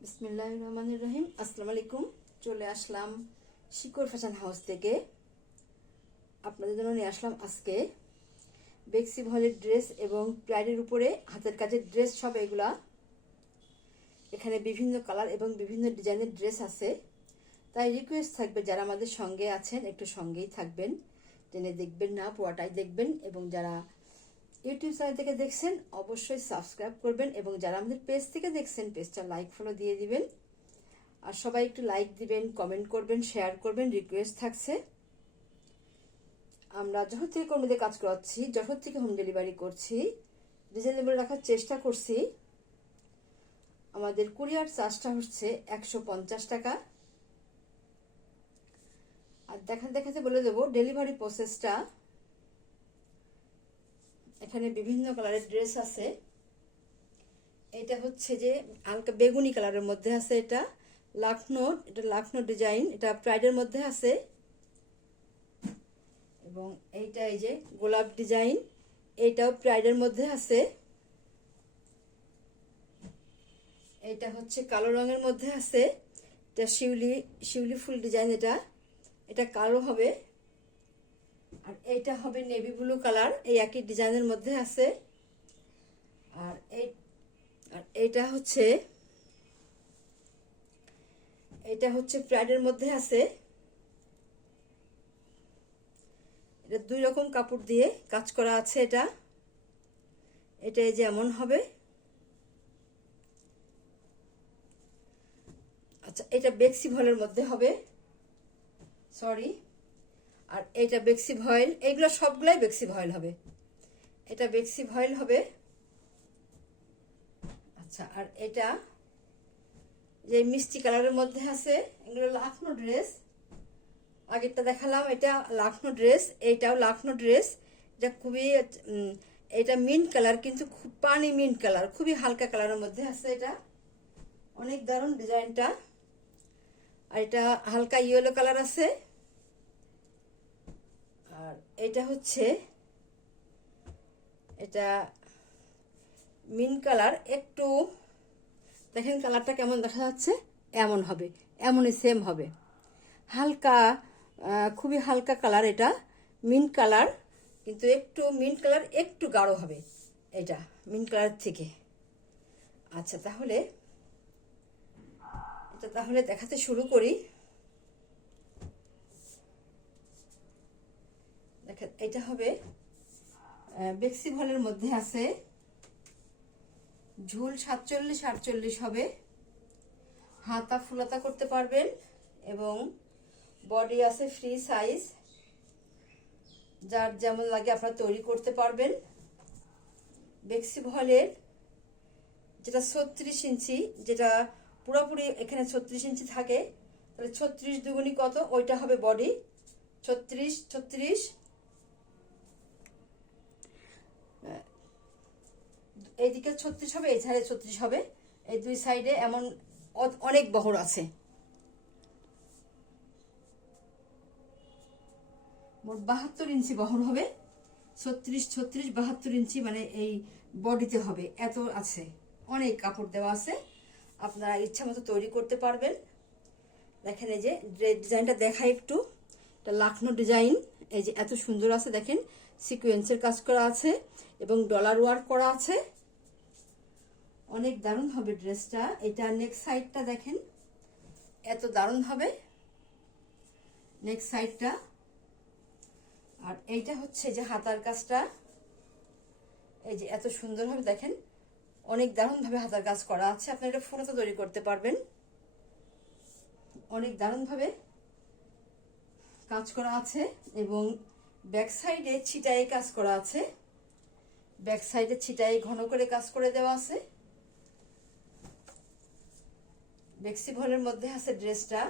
বিসমিল্লাহির রহমানির রহিম। আসসালামু আলাইকুম। চলে আসলাম শিকর ফ্যাশন হাউস থেকে। আপনাদের জন্য নিয়ে আসলাম আজকে বেক্সি ভলের ড্রেস এবং প্রাইডের উপরে হাতের কাজের ড্রেস, সব এগুলা। এখানে বিভিন্ন কালার এবং বিভিন্ন ডিজাইনের ড্রেস আছে। তাই রিকোয়েস্ট থাকবে, যারা আমাদের সঙ্গে আছেন একটু সঙ্গেই থাকবেন, টেনে দেখবেন না, পুরোটাই দেখবেন। এবং যারা ইউটিউব চ্যানেল থেকে দেখছেন অবশ্যই সাবস্ক্রাইব করবেন, এবং যারা আমাদের পেজ থেকে দেখছেন পেজটা লাইক ফলো দিয়ে দিবেন। আর সবাই একটু লাইক দিবেন, কমেন্ট করবেন, শেয়ার করবেন, রিকোয়েস্ট থাকছে। আমরা যশোর থেকে কর্মীদের কাজ করাচ্ছি, যশোর থেকে হোম ডেলিভারি করছি, রিজনেবল রাখার চেষ্টা করছি। আমাদের কুরিয়ার চার্জটা হচ্ছে 150 টাকা। আর দেখাতে বলে দেবো ডেলিভারি প্রসেসটা। এখানে বিভিন্ন কালারের ড্রেস আছে। এটা হচ্ছে যে হালকা বেগুনি কালারের মধ্যে আছে, এটা লাখনো ডিজাইন, এটা প্রাইডের মধ্যে আছে। এবং এইটা এই যে গোলাপ ডিজাইন, এইটাও প্রাইডের মধ্যে আছে। এটা হচ্ছে কালো রঙের মধ্যে আছে, এটা শিউলি ফুল ডিজাইন, এটা কালো হবে। আর এইটা হবে নেভি ব্লু কালার, এই একই ডিজাইনের মধ্যে আছে। আর এইটা হচ্ছে প্রাইডের মধ্যে আছে। এটা দুই রকম কাপড় দিয়ে কাজ করা আছে। এটা যেমন হবে। আচ্ছা, এটা বেক্সি ভয়েলের মধ্যে হবে, সরি। আর এটা বেক্সি ভয়েল, এইগুলো সবগুলাই বেক্সি ভয়েল হবে। এটা বেক্সি ভয়েল হবে। আচ্ছা, আর এটা যে মিষ্টি কালারের মধ্যে আছে, এগুলো লাখনো ড্রেস। আগেরটা দেখালাম, এটা লাখনো ড্রেস, এইটাও লাখনো ড্রেস। এটা খুবই এটা মিন্ট কালার, কিন্তু খুব পানি মিন্ট কালার, খুবই হালকা কালারের মধ্যে আছে। এটা অনেক দারুণ ডিজাইনটা। আর এটা হালকা ইয়েলো কালার আছে। আর এটা হচ্ছে এটা মিন্ট কালার, একটু দেখেন কালারটা কেমন দেখা যাচ্ছে, এমন হবে, এমনই সেম হবে। হালকা খুবই হালকা কালার, এটা মিন্ট কালার, কিন্তু একটু মিন্ট কালার একটু গাঢ় হবে এটা মিন্ট কালার থেকে। আচ্ছা, তাহলে দেখাতে শুরু করি। দেখেন, এটা হবে বেক্সি ভলের মধ্যে আছে, ঝুল 47-48 হবে। হাতা ফুলাতা করতে পারবেন, এবং বডি আছে ফ্রি সাইজ, যার যেমন লাগে আপনারা তৈরি করতে পারবেন। বেক্সি ভলের যেটা 36 ইঞ্চি, যেটা পুরোপুরি এখানে 36 ইঞ্চি থাকে, তাহলে 36 দুগুণী কত, ওইটা হবে বডি। 36 এইদিকে 36 হবে, এই সাইডে 36 হবে। এই দুই সাইডে এমন অনেক বহর আছে। মোট 72 ইঞ্চি বহর হবে। 36 ইঞ্চি মানে এই বডিতে হবে, এত আছে, অনেক কাপড় দেওয়া আছে, আপনারা ইচ্ছা মতো তৈরি করতে পারবেন। দেখেন, এই যে ডিজাইনটা দেখাই একটু, এটা লাখনো ডিজাইন, এই যে এত সুন্দর আছে, দেখেন সিকোয়েন্সের কাজ করা আছে এবং ডলার ওয়ার্ক করা আছে। অনেক দারুণ হবে ড্রেসটা। এটা নেক সাইডটা দেখেন, এত দারুণ হবে নেক সাইডটা। আর এইটা হচ্ছে যে হাতার কাজটা, এই যে এত সুন্দর হবে, দেখেন অনেক দারুণ ভাবে হাতার কাজ করা আছে। আপনি এটা ফুলও তৈরি করতে পারবেন, অনেক দারুণ ভাবে কাজ করা আছে। এবং ব্যাক সাইডে ছিটাই কাজ করা আছে, ব্যাক সাইডে ছিটাই ঘন করে কাজ করে দেওয়া আছে। বেক্সি ভলের মধ্যে আছে ড্রেসটা।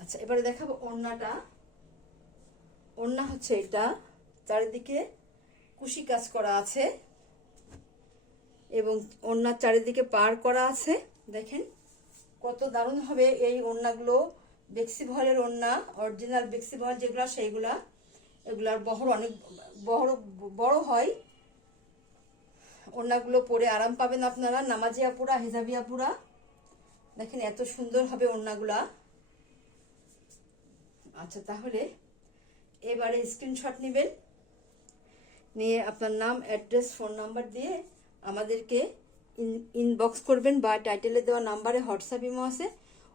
আচ্ছা, এবারে দেখাবো ওড়নাটা। ওড়না হচ্ছে এটা, চারিদিকে কুশি কাজ করা আছে এবং ওড়নার চারিদিকে পার করা আছে। দেখেন কত দারুণ হবে এই ওড়নাগুলো। বেক্সি ভলের ওড়না, অরিজিনাল বেক্সি ভল যেগুলা, সেইগুলা, এগুলার বহর অনেক বড় হয়। ওড়নাগুলো পরে আরাম পাবেন আপনারা, নামাজি আপুরা, হিজাবি আপুরা। দেখেন এত সুন্দর হবে ওড়নাগুলা। আচ্ছা, তাহলে এবারে স্ক্রিনশট নেবেন, নিয়ে আপনার নাম, অ্যাড্রেস, ফোন নাম্বার দিয়ে আমাদেরকে ইনবক্স করবেন, বা টাইটেলে দেওয়া নাম্বারে হোয়াটসঅ্যাপ ইমো আছে,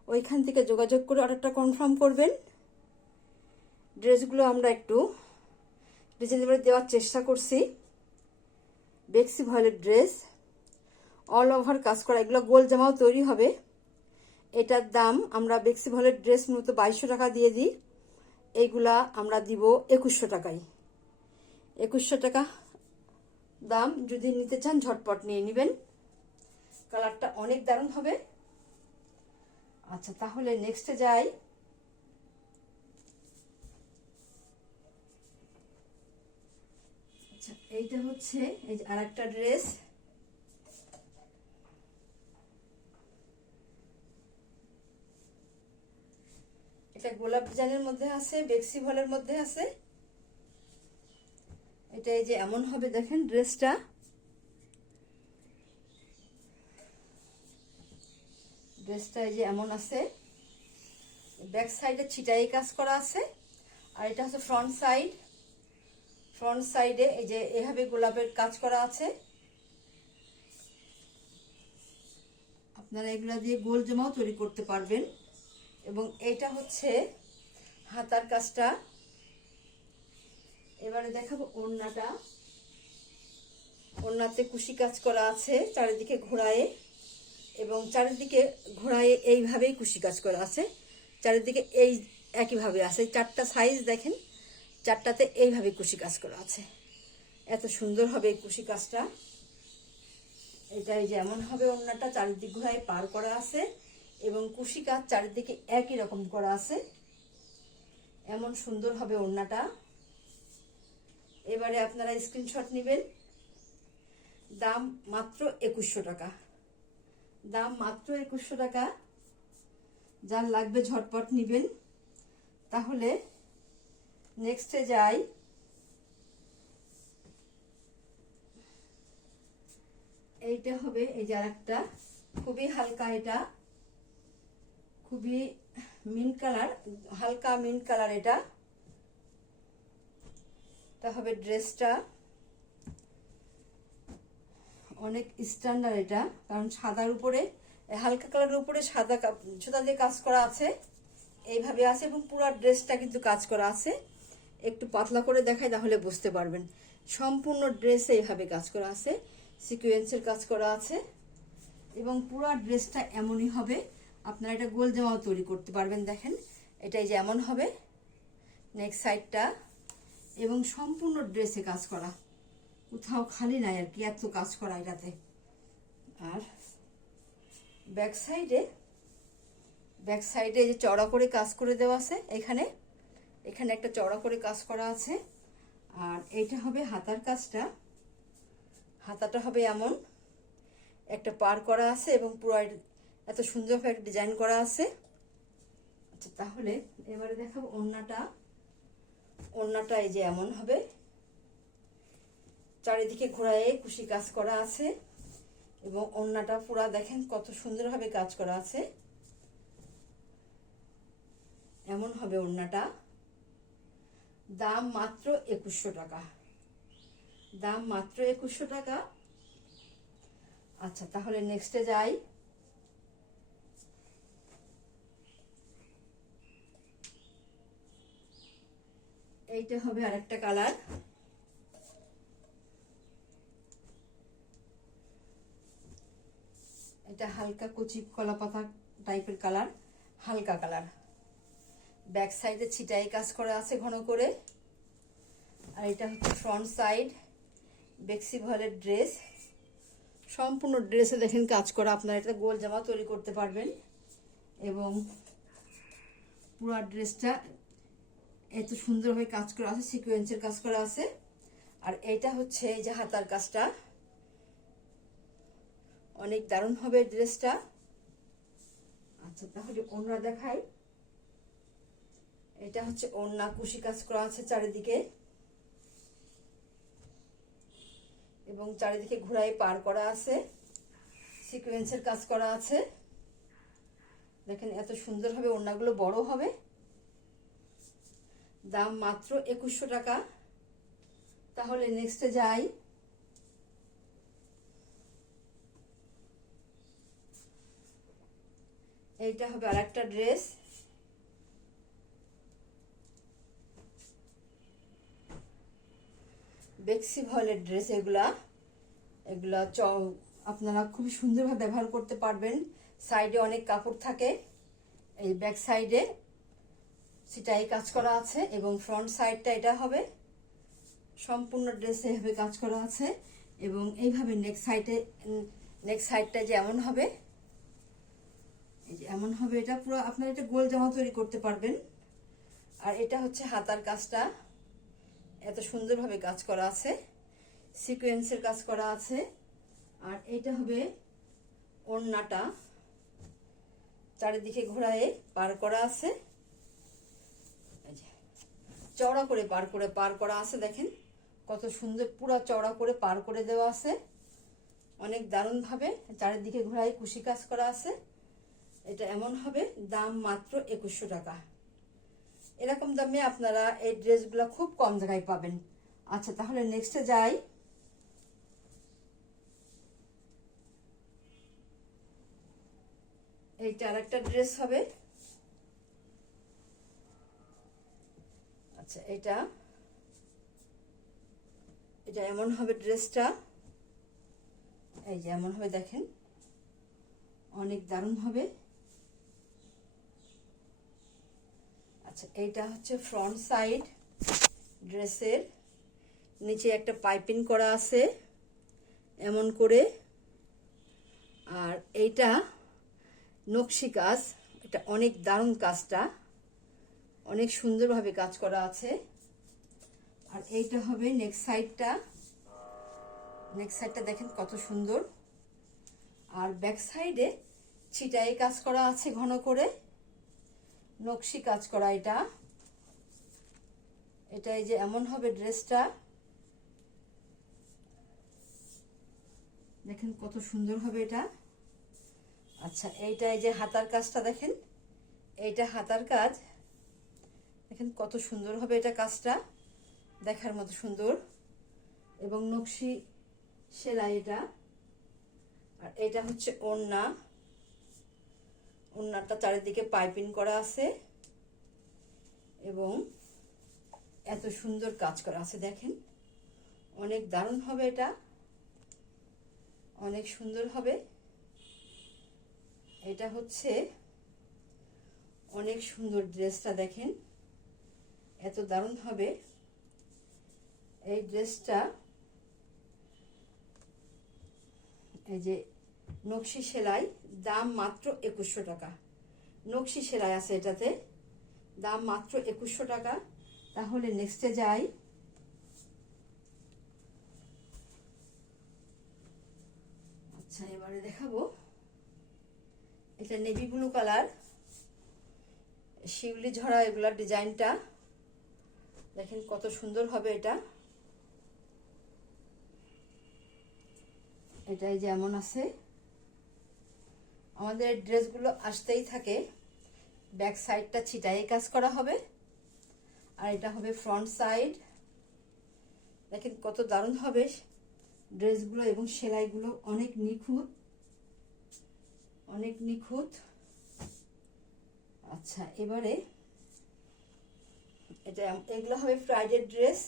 ওইখান থেকে যোগাযোগ করে অর্ডারটা কনফার্ম করবেন। ড্রেসগুলো আমরা একটু রিজনেবল দেওয়ার চেষ্টা করছি। বেক্সি ভয়েলের ড্রেস, অল ওভার কাজ করা, এগুলো গোল জামাও তৈরি হবে। এটার দাম আমরা বেক্সি ভয়েলের ড্রেস মূলত 2200 টাকা দিয়ে দিই, এইগুলা আমরা দিব 2100 টাকায়। 2100 টাকা দাম। যদি নিতে চান ঝটপট নিয়ে নেবেন, কালারটা অনেক দারুণ হবে। আচ্ছা, তাহলে নেক্সটে যাই। আচ্ছা, এইটা হচ্ছে এই যে আরেকটা ড্রেস। এটা গোলাপ ডিজাইনের মধ্যে আছে, বেক্সি ভলের মধ্যে আছে। এটা এই যে এমন হবে, দেখেন ড্রেসটা। ড্রেসটা এই যে এমন আছে, ব্যাক সাইডে ছিটাই কাজ করা আছে, আর এটা হচ্ছে ফ্রন্ট সাইড। ফ্রন্ট সাইডে এই যে এভাবে গোলাপের কাজ করা আছে। আপনারা এগুলা দিয়ে গোল জামাও তৈরি করতে পারবেন। এবং এইটা হচ্ছে হাতার কাজটা। এবারে দেখাবো ওড়নাটা। ওড়নাতে কুশি কাজ করা আছে চারিদিকে ঘোরায়ে, এবং চারিদিকে ঘোরায়ে এইভাবেই কুশি কাজ করা আছে। চারিদিকে এই একইভাবে আছে, চারটা সাইজ দেখেন, চারটাতে এইভাবে কুশি কাজ করা আছে। এত সুন্দর হবে এই কুশি কাজটা। এটাই যেমন হবে ওড়নাটা, চারিদিক ঘোরায় পার করা আছে, এবং কুশি কাজ চারিদিকে একই রকম করা আছে। এমন সুন্দর হবে ওড়নাটা। এবারে আপনারা স্ক্রিনশট নেবেন। দাম মাত্র 2100 টাকা। দাম মাত্র 2100 টাকা। যার লাগবে ঝটপট নেবেন। তাহলে নেক্সটে যাই। এইটা হবে এই যে আরেকটা, খুবই হালকা, এটা খুবই মিন্ট কালার, হালকা মিন্ট কালার। এটা হবে ড্রেসটা, অনেক স্ট্যান্ডার্ড এটা, কারণ সাদার উপরে, হালকা কালারের উপরে সাদা সুতা দিয়ে কাজ করা আছে, এইভাবে আছে। এবং পুরো ড্রেসটা কিন্তু কাজ করা আছে। একটু পাতলা করে দেখাই, তাহলে বুঝতে পারবেন। সম্পূর্ণ ড্রেসে এইভাবে কাজ করা আছে, সিকোয়েন্সের কাজ করা আছে, এবং পুরো ড্রেসটা এমনই হবে। আপনারা এটা গোল জামাও তৈরি করতে পারবেন। দেখেন এটাই যে এমন হবে নেক্সট সাইডটা, এবং সম্পূর্ণ ড্রেসে কাজ করা, কোথাও খালি নাই আর কি, এত কাজ করা এটাতে। আর ব্যাক সাইডে যে চড়া করে কাজ করে দেওয়া আছে, এখানে একটা চড়া করে কাজ করা আছে। আর এইটা হবে হাতার কাজটা। হাতাটা হবে এমন একটা পার করা আছে, এবং পুরো এত সুন্দর একটা ডিজাইন করা আছে। আচ্ছা, তাহলে এবারে দেখাবো ওড়নাটা। ওড়নাটা এই যে এমন হবে, চারিদিকে ঘোরায় কুশি কাজ করা আছে, এবং ওড়নাটা পুরা দেখেন কত সুন্দরভাবে কাজ করা আছে। এমন হবে ওড়নাটা। দাম মাত্র 2100 টাকা। দাম মাত্র 2100 টাকা। আচ্ছা, তাহলে নেক্সটে যাই। এইটা হবে আরেকটা কালার। এটা হালকা কচি কলা পাতা টাইপের কালার, হালকা কালার। ব্যাক সাইডে ছিটাই কাজ করা আছে ঘন করে। আর এটা হচ্ছে ফ্রন্ট সাইড, বেক্সি ভয়েলের ড্রেস। সম্পূর্ণ ড্রেসে দেখেন কাজ করা। আপনারা এটা গোল জামা তৈরি করতে পারবেন, এবং পুরো ড্রেসটা এত সুন্দরভাবে কাজ করা আছে, সিকোয়েন্সের কাজ করা আছে। আর এইটা হচ্ছে এই যে হাতার কাজটা, অনেক দারুণ হবে ড্রেসটা। আচ্ছা, তাহলে ওড়না দেখাই। এটা হচ্ছে ওড়না, কুশি কাজ করা আছে চারিদিকে, এবং চারিদিকে ঘোড়ায় পার করা আছে, সিকোয়েন্সের কাজ করা আছে। দেখেন এত সুন্দর হবে, ওড়নাগুলো বড় হবে। দাম মাত্র 2100 টাকা। তাহলে নেক্সটে যাই। এইটা হবে আরেকটা ড্রেস। বেক্সি ভয়েলের ড্রেস এগুলা আপনারা খুবই সুন্দরভাবে ব্যবহার করতে পারবেন। সাইডে অনেক কাপড় থাকে, এই ব্যাক সাইডে সেটাই কাজ করা আছে এবং ফ্রন্ট সাইডটা এটা হবে সম্পূর্ণ ড্রেসে এভাবে কাজ করা আছে। এবং এইভাবে নেক সাইডটা যে এমন হবে, এই যে এমন হবে, এটা পুরো আপনারা এটা গোল জামা তৈরি করতে পারবেন। আর এটা হচ্ছে হাতার কাজটা, এত সুন্দরভাবে কাজ করা আছে, সিকোয়েন্সের কাজ করা আছে। আর এইটা হবে ওড়নাটা, চারিদিকে ঘোড়ায় পার করা আছে, চওড়া করে পার করা আছে। দেখেন কত সুন্দর, পুরো চওড়া করে পার করে দেওয়া আছে, অনেক দারুণ ভাবে চারিদিকে ঘোড়ায় কুশি কাজ করা আছে। এটা এমন হবে, দাম মাত্র 2100 টাকা। এরকম দামে আপনারা এই ড্রেসগুলো খুব কম জায়গায় পাবেন। আচ্ছা, তাহলে নেক্সটে যাই। এইটা আরেকটা ড্রেস হবে। আচ্ছা, এটা এমন হবে ড্রেসটা, এই যে এমন হবে, দেখেন অনেক দারুণ হবে। আচ্ছা, এইটা হচ্ছে ফ্রন্ট সাইড ড্রেসের, নিচে একটা পাইপিং করা আছে এমন করে। আর এইটা নকশি কাজ, এটা অনেক দারুণ কাজটা, অনেক সুন্দরভাবে কাজ করা আছে। আর এইটা হবে নেক সাইডটা দেখেন কত সুন্দর। আর ব্যাক সাইডে ছিটাই কাজ করা আছে ঘন করে, নকশি কাজ করা। এটাই যে এমন হবে ড্রেসটা, দেখেন কত সুন্দর হবে এটা। আচ্ছা, এইটাই যে হাতার কাজটা, দেখেন এইটা হাতার কাজ, দেখেন কত সুন্দর হবে এটা, কাজটা দেখার মতো সুন্দর এবং নকশি সেলাই এটা। আর এটা হচ্ছে ওড়নাটা চারিদিকে পাইপিং করা আছে এবং এত সুন্দর কাজ করা আছে। দেখেন অনেক দারুণ হবে এটা, অনেক সুন্দর হবে। এটা হচ্ছে অনেক সুন্দর ড্রেসটা, দেখেন এত দারুণ হবে এই ড্রেসটা। এই যে নকশি সেলাই, দাম মাত্র 2100 টাকা। নকশি সেলাই আছে এটাতে, দাম মাত্র 2100 টাকা। তাহলে নেক্সটে যাই। আচ্ছা, এবারে দেখাবো এটা নেভি ব্লু কালার, শিউলি ঝরা এগুলার ডিজাইনটা, দেখেন কত সুন্দর হবে এটা। এটাই যেমন আছে, আমাদের ড্রেসগুলো আসতেই থাকে। ব্যাক সাইডটা ছিটাই কাজ করা হবে, আর এটা হবে ফ্রন্ট সাইড। দেখেন কত দারুণ হবে ড্রেসগুলো এবং সেলাইগুলো, অনেক নিখুঁত। আচ্ছা, এবারে এগুলো হবে ফ্রাইডের ড্রেস।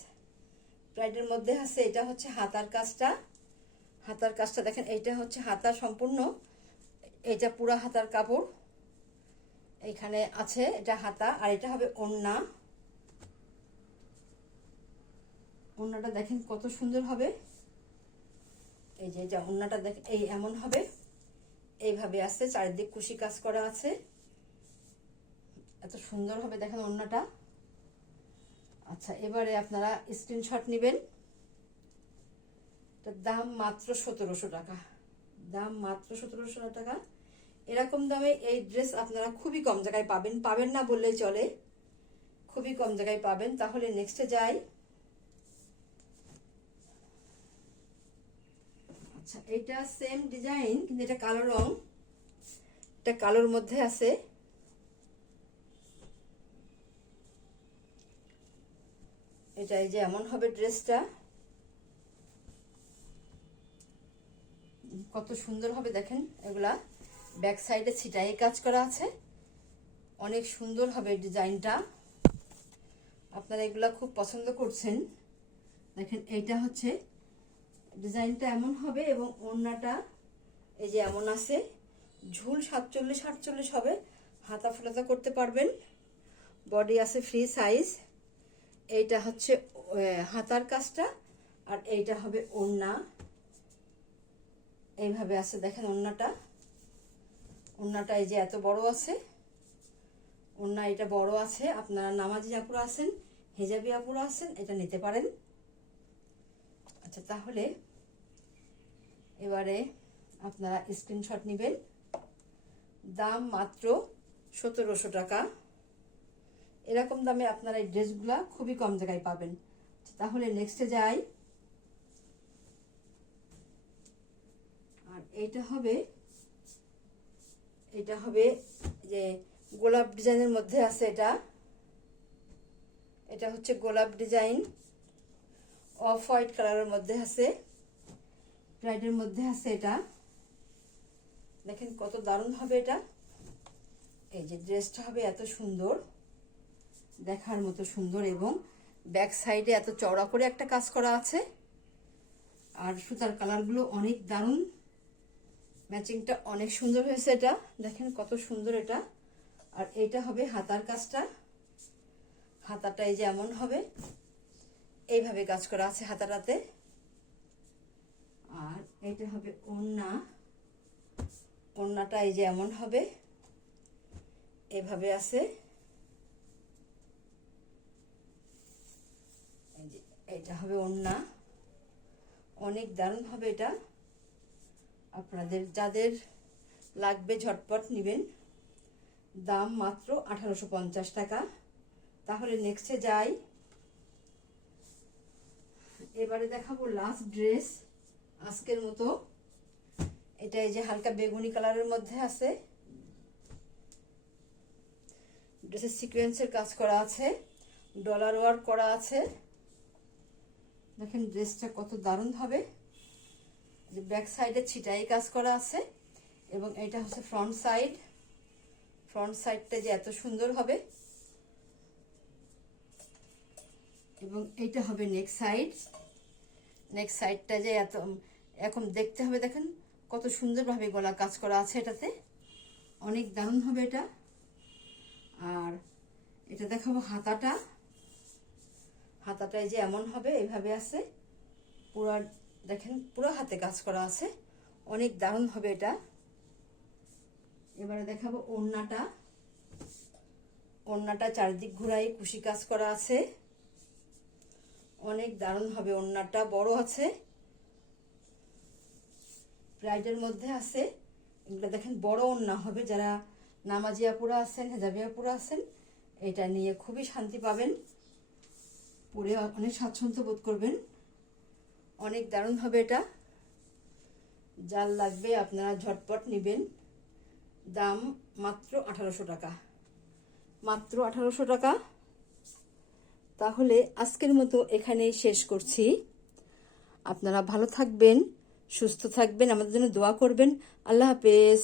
ফ্রাইডের মধ্যে আছে, এটা হচ্ছে হাতার কাজটা দেখেন, এইটা হচ্ছে হাতা সম্পূর্ণ, এটা পুরা হাতার কাপড় এখানে আছে, এটা হাতা। আর এটা হবে ওড়নাটা দেখেন কত সুন্দর হবে। এই যে ওড়নাটা দেখেন, এই এমন হবে, এইভাবে আছে, চারিদিক কুশি কাজ করা আছে, এত সুন্দর হবে দেখেন ওড়নাটা। আচ্ছা, এবারে আপনারা স্ক্রিনশট নেবেন। দাম মাত্র 1700 টাকা, দাম মাত্র 1700 টাকা। এরকম দামে এই ড্রেস আপনারা খুবই কম জায়গায় পাবেন না বললেই চলে, খুবই কম জায়গায় পাবেন। তাহলে নেক্সটে যাই। আচ্ছা, এটা সেম ডিজাইন কিন্তু এটা কালো রং, এটা কালোর মধ্যে আছে। এটা এই যে এমন হবে ড্রেসটা, কত সুন্দর হবে দেখেন। এগুলা ব্যাক সাইডে ছিটাই কাজ করা আছে, অনেক সুন্দর হবে ডিজাইনটা। আপনারা এগুলা খুব পছন্দ করছেন। দেখেন এইটা হচ্ছে ডিজাইনটা এমন হবে এবং ওড়নাটা এই যে এমন আছে, ঝুল 47-48 হবে, হাতা ফোলাতা করতে পারবেন। বডি আছে ফ্রি সাইজ। এইটা হচ্ছে হাতার কাজটা, আর এইটা হবে ওড়না। এইভাবে আছে দেখেন ওড়নাটা, ওড়নাটা এই যে এত বড় আছে, ওড়না এটা বড় আছে। আপনারা নামাজি আপুরা আছেন, হিজাবি আপুরা আছেন, এটা নিতে পারেন। আচ্ছা, তাহলে এবারে আপনারা স্ক্রিনশট নেবেন। দাম মাত্র 1700 টাকা। এরকম দামে আপনারা এই ড্রেসগুলা খুবই কম জায়গায় পাবেন। তাহলে নেক্সটে যাই। আর এটা হবে যে গোলাপ ডিজাইনের মধ্যে আছে। এটা হচ্ছে গোলাপ ডিজাইন, অফ হোয়াইট কালারের মধ্যে আছে, ব্রাইডের মধ্যে আছে। এটা দেখেন কত দারুণ হবে এটা। এই যে ড্রেসটা হবে এত সুন্দর, দেখার মতো সুন্দর, এবং ব্যাক সাইডে এত চওড়া করে একটা কাজ করা আছে। আর সুতার কালারগুলো অনেক দারুণ, ম্যাচিংটা অনেক সুন্দর হয়েছে। এটা দেখেন কত সুন্দর এটা। আর এইটা হবে হাতার কাজটা, হাতাটা এই যে এমন হবে, এইভাবে কাজ করা আছে হাতাটাতে। আর এইটা হবে ওড়না, ওড়নাটা এই যে এমন হবে, এভাবে আছে। এটা হবে ওড়না, অনেক দারুণ হবে এটা। আপনাদের যাদের লাগবে ঝটপট নেবেন। দাম মাত্র 1850 টাকা। তাহলে নেক্সটে যাই। এবারে দেখাবো লাস্ট ড্রেস আজকের মতো। এটা এই যে হালকা বেগুনি কালারের মধ্যে আছে, ড্রেসের সিকোয়েন্সের কাজ করা আছে, ডলার ওয়ার্ক করা আছে। দেখেন ড্রেসটা কত দারুণ হবে। যে ব্যাক সাইডে ছিটাই কাজ করা আছে, এবং এটা হচ্ছে ফ্রন্ট সাইড। ফ্রন্ট সাইডটা যে এত সুন্দর হবে, এবং এইটা হবে নেক সাইড। নেক সাইডটা যে এত এখন দেখতে হবে, দেখেন কত সুন্দরভাবে গলা কাজ করা আছে এটাতে, অনেক দারুণ হবে এটা। আর এটা দেখাবো হাতাটা, হাতাটায় যে এমন হবে, এইভাবে আছে পুরো, দেখেন পুরো হাতে কাজ করা আছে, অনেক দারুণ হবে এটা। এবারে দেখাবো ওড়নাটা। ওড়নাটা চারিদিক ঘুরাই কুশি কাজ করা আছে, অনেক দারুণ হবে। ওড়নাটা বড় আছে, ব্রাইডের মধ্যে আছে। এগুলো দেখেন বড় ওড়না হবে, যারা নামাজি আপুরা আছেন, হেজাবি আপুরা আছেন, এটা নিয়ে খুবই শান্তি পাবেন, পরে অনেক স্বাচ্ছন্দ্য বোধ করবেন। অনেক দারুণ হবে এটা। যার লাগবে আপনারা ঝটপট নেবেন। দাম মাত্র 1800 টাকা, মাত্র 1800 টাকা। তাহলে আজকের মতো এখানেই শেষ করছি। আপনারা ভালো থাকবেন, সুস্থ থাকবেন, আমাদের জন্য দোয়া করবেন। আল্লাহ হাফেজ।